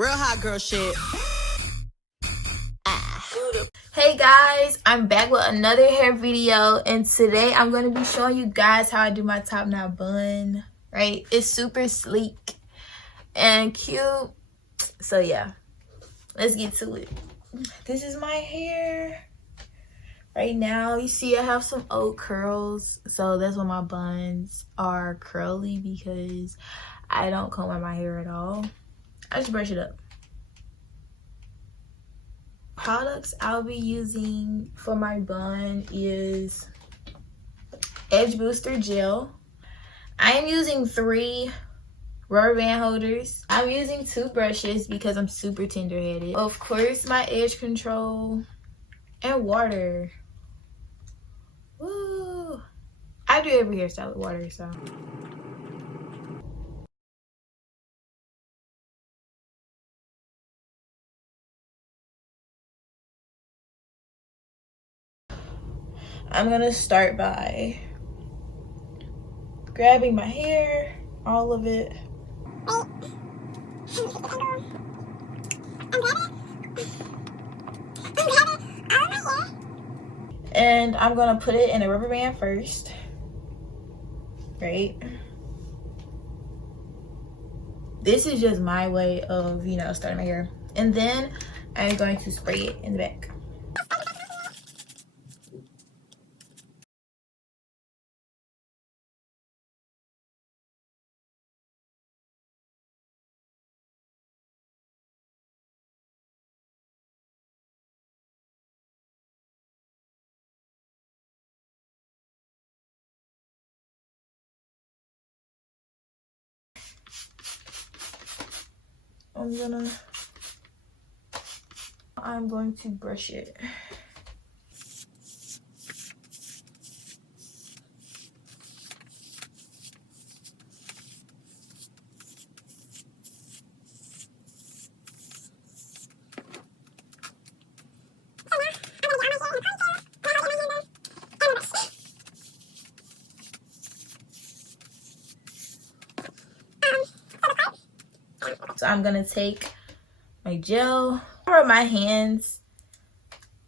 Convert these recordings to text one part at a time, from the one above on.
Real hot girl shit. Hey guys, I'm back with another hair video, and today I'm going to be showing you guys how I do my top knot bun. Right, it's super sleek and cute. So yeah, let's get to it. This is my hair right now. You see I have some old curls, so that's why my buns are curly, because I don't comb my hair at all. I just brush it up. Products I'll be using for my bun is Edge Booster Gel. I am using 3 rubber band holders. I'm using 2 brushes because I'm super tender-headed. Of course, my edge control and water. Woo! I do every hairstyle with water, so. I'm gonna start by grabbing my hair, all of it. And I'm gonna put it in a rubber band first, right? This is just my way of, starting my hair. And then I'm going to spray it in the back. I'm going to brush it. So I'm gonna take my gel, rub my hands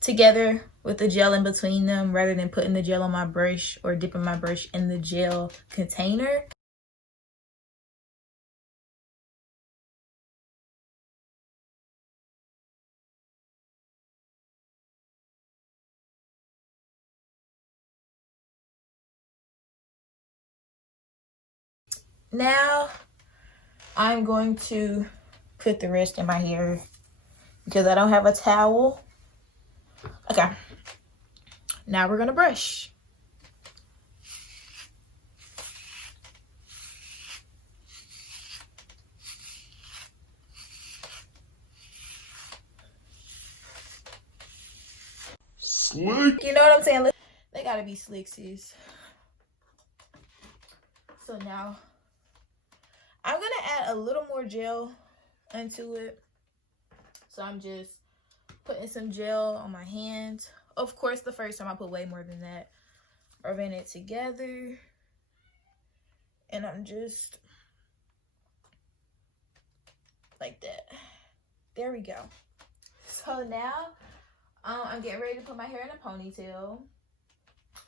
together with the gel in between them rather than putting the gel on my brush or dipping my brush in the gel container. Now I'm going to put the rest in my hair because I don't have a towel. Okay, now we're gonna brush. Slick. You know what I'm saying? They gotta be slicksies. So now I'm gonna add a little more gel into it. So I'm just putting some gel on my hands. Of course, the first time I put way more than that. Rubbing it together. And I'm just like that. There we go. So now I'm getting ready to put my hair in a ponytail.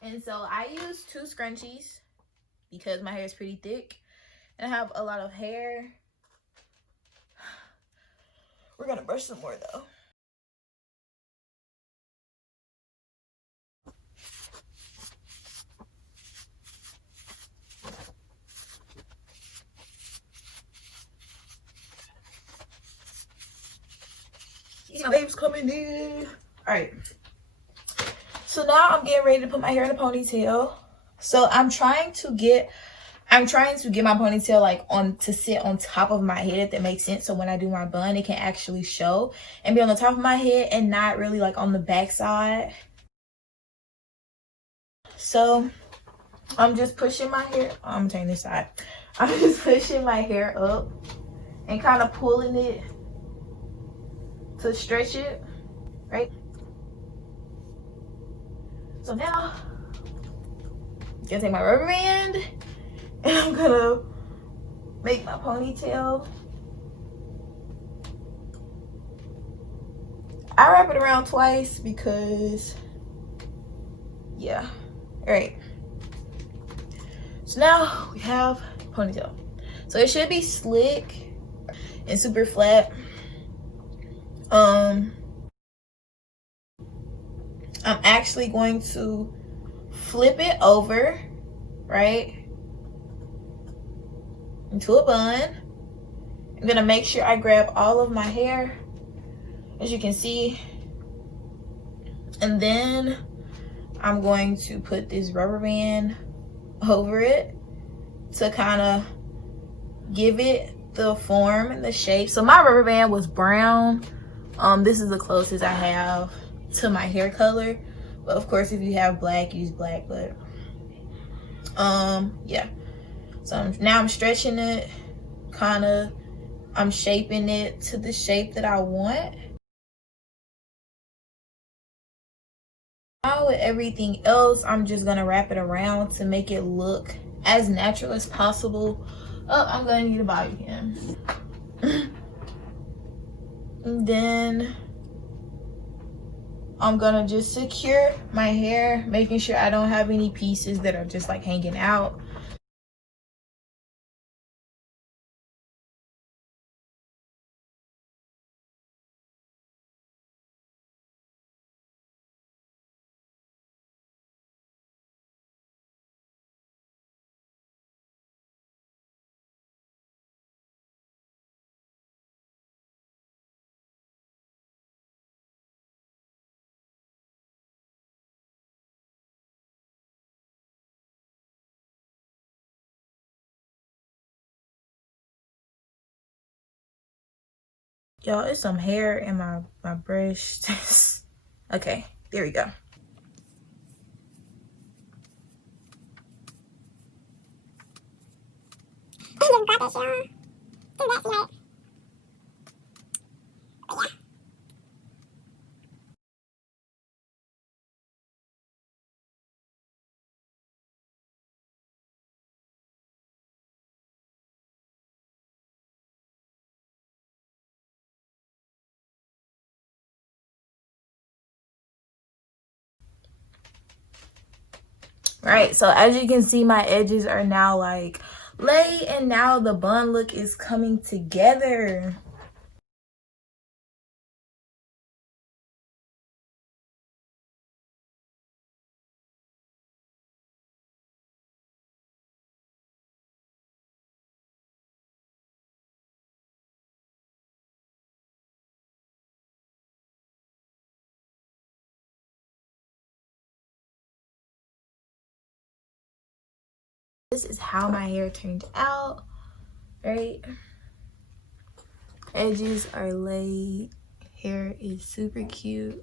And so I use 2 scrunchies because my hair is pretty thick and I have a lot of hair. We're gonna brush some more though. My babe's coming in. All right. So now I'm getting ready to put my hair in a ponytail. So I'm trying to get my ponytail like to sit on top of my head, if that makes sense. So when I do my bun, it can actually show and be on the top of my head and not really like on the back side. So I'm just pushing my hair. I'm gonna turn this side. I'm just pushing my hair up and kind of pulling it to stretch it, right? So now I'm gonna take my rubber band and I'm gonna make my ponytail I wrap it around twice because, yeah. All right. So now we have ponytail. So it should be slick and super flat. I'm actually going to flip it over, right, into a bun. I'm gonna make sure I grab all of my hair, as you can see, and then I'm going to put this rubber band over it to kind of give it the form and the shape. So my rubber band was brown. This is the closest I have to my hair color, but of course if you have black, use black. But yeah, so now I'm stretching it, kind of I'm shaping it to the shape that I want. Now with everything else, I'm just gonna wrap it around to make it look as natural as possible. Oh, I'm gonna need a bobby pin. And then I'm gonna just secure my hair, making sure I don't have any pieces that are just like hanging out. Y'all, it's some hair in my brush. Okay, there we go. Right, so as you can see, my edges are now like laid, and now the bun look is coming together. This is how my hair turned out, right? Edges are laid, hair is super cute.